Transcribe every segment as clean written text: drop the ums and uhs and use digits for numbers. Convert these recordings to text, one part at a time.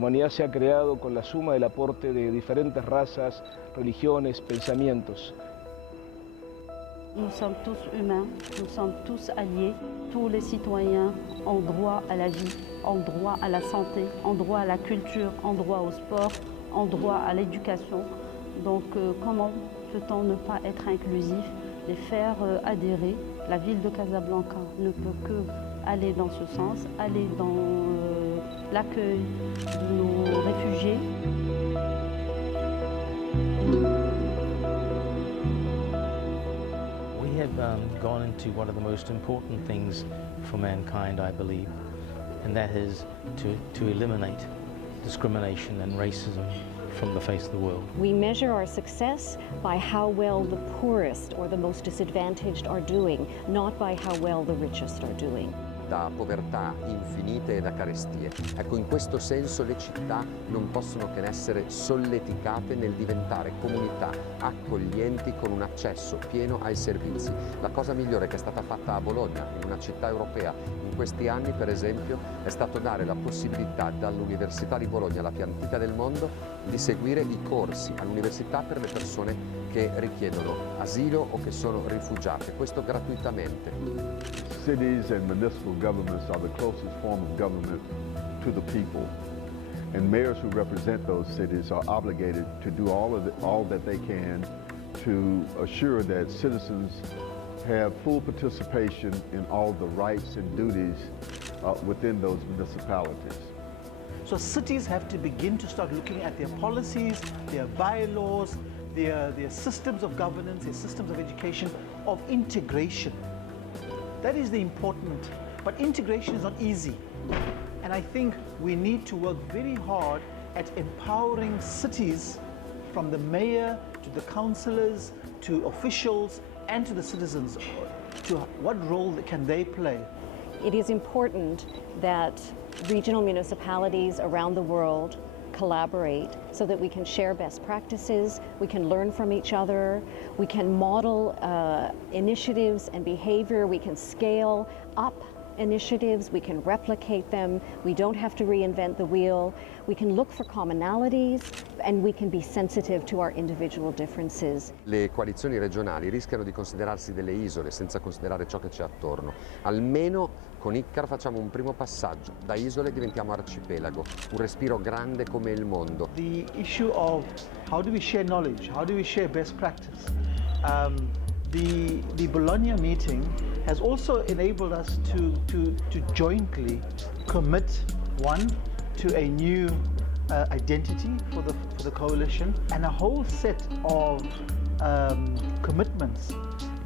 humanidad se ha creado con la suma del aporte de diferentes razas, religiones, pensamientos. Nous sommes tous humains, nous sommes tous alliés. Tous les citoyens ont droit à la vie, ont droit à la santé, ont droit à la culture, ont droit au sport, ont droit à l'éducation. Donc comment peut-on ne pas être inclusif, les faire adhérer? La ville de Casablanca ne peut que aller dans ce sens, aller dans l'accueil de nos réfugiés. We have gone into one of the most important things for mankind, I believe, and that is to eliminate discrimination and racism from the face of the world. We measure our success by how well the poorest or the most disadvantaged are doing, not by how well the richest are doing. Da povertà infinite e da carestie. Ecco, in questo senso le città non possono che essere solleticate nel diventare comunità accoglienti con un accesso pieno ai servizi. La cosa migliore che è stata fatta a Bologna, in una città europea, in questi anni per esempio, è stato dare la possibilità dall'Università di Bologna, la più antica del mondo, di seguire i corsi all'università per le persone che richiedono asilo o che sono rifugiate, questo gratuitamente. Cities and municipal governments are the closest form of government to the people, and mayors who represent those cities are obligated to do all that they can to assure that citizens have full participation in all the rights and duties within those municipalities. So cities have to begin to start looking at their policies, their bylaws, their systems of governance, their systems of education, of integration. That is the important, but integration is not easy. And I think we need to work very hard at empowering cities, from the mayor to the councillors, to officials, and to the citizens, to what role can they play. It is important that regional municipalities around the world collaborate so that we can share best practices, we can learn from each other, we can model initiatives and behavior, we can scale up initiatives, we can replicate them, we don't have to reinvent the wheel, we can look for commonalities, and we can be sensitive to our individual differences. Le coalizioni regionali rischiano di considerarsi delle isole senza considerare ciò che c'è attorno. Almeno con ICCAR facciamo un primo passaggio, da isole diventiamo arcipelago, un respiro grande come il mondo. The issue of how do we share knowledge, how do we share best practice? The Bologna meeting has also enabled us to jointly commit, one, to a new identity for the coalition, and a whole set of commitments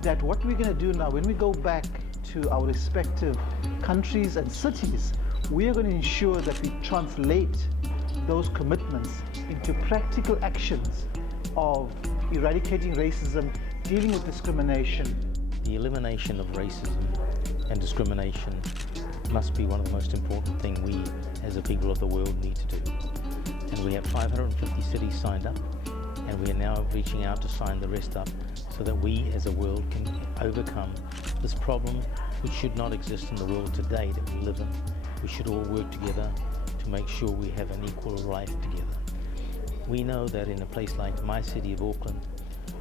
that what we're going to do now, when we go back to our respective countries and cities, we are going to ensure that we translate those commitments into practical actions of eradicating racism, dealing with discrimination. The elimination of racism and discrimination must be one of the most important things we as a people of the world need to do. And we have 550 cities signed up, and we are now reaching out to sign the rest up so that we as a world can overcome this problem which should not exist in the world today that we live in. We should all work together to make sure we have an equal life together. We know that in a place like my city of Auckland,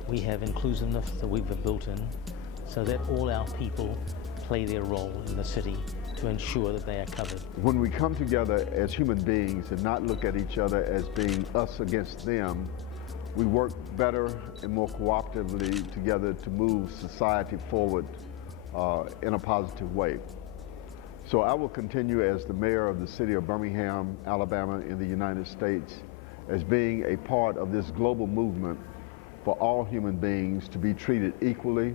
we have inclusiveness that we've built in so that all our people play their role in the city to ensure that they are covered. When we come together as human beings and not look at each other as being us against them, we work better and more cooperatively together to move society forward in a positive way. So I will continue as the mayor of the city of Birmingham, Alabama in the United States, as being a part of this global movement for all human beings to be treated equally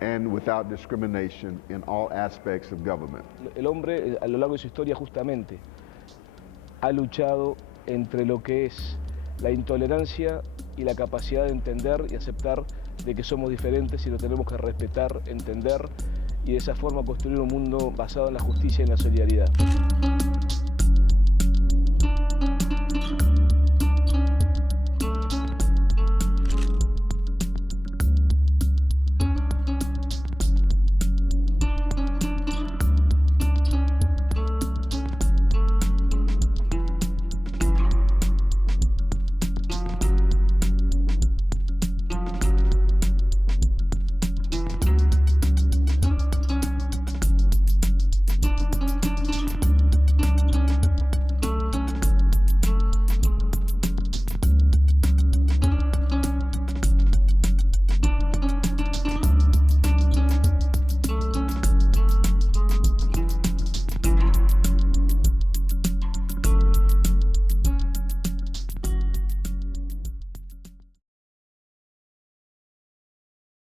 and without discrimination in all aspects of government. El hombre a lo largo de su historia justamente ha luchado entre lo que es la intolerancia y la capacidad de entender y aceptar de que somos diferentes y lo tenemos que respetar, entender y de esa forma construir un mundo basado en la justicia y en la solidaridad.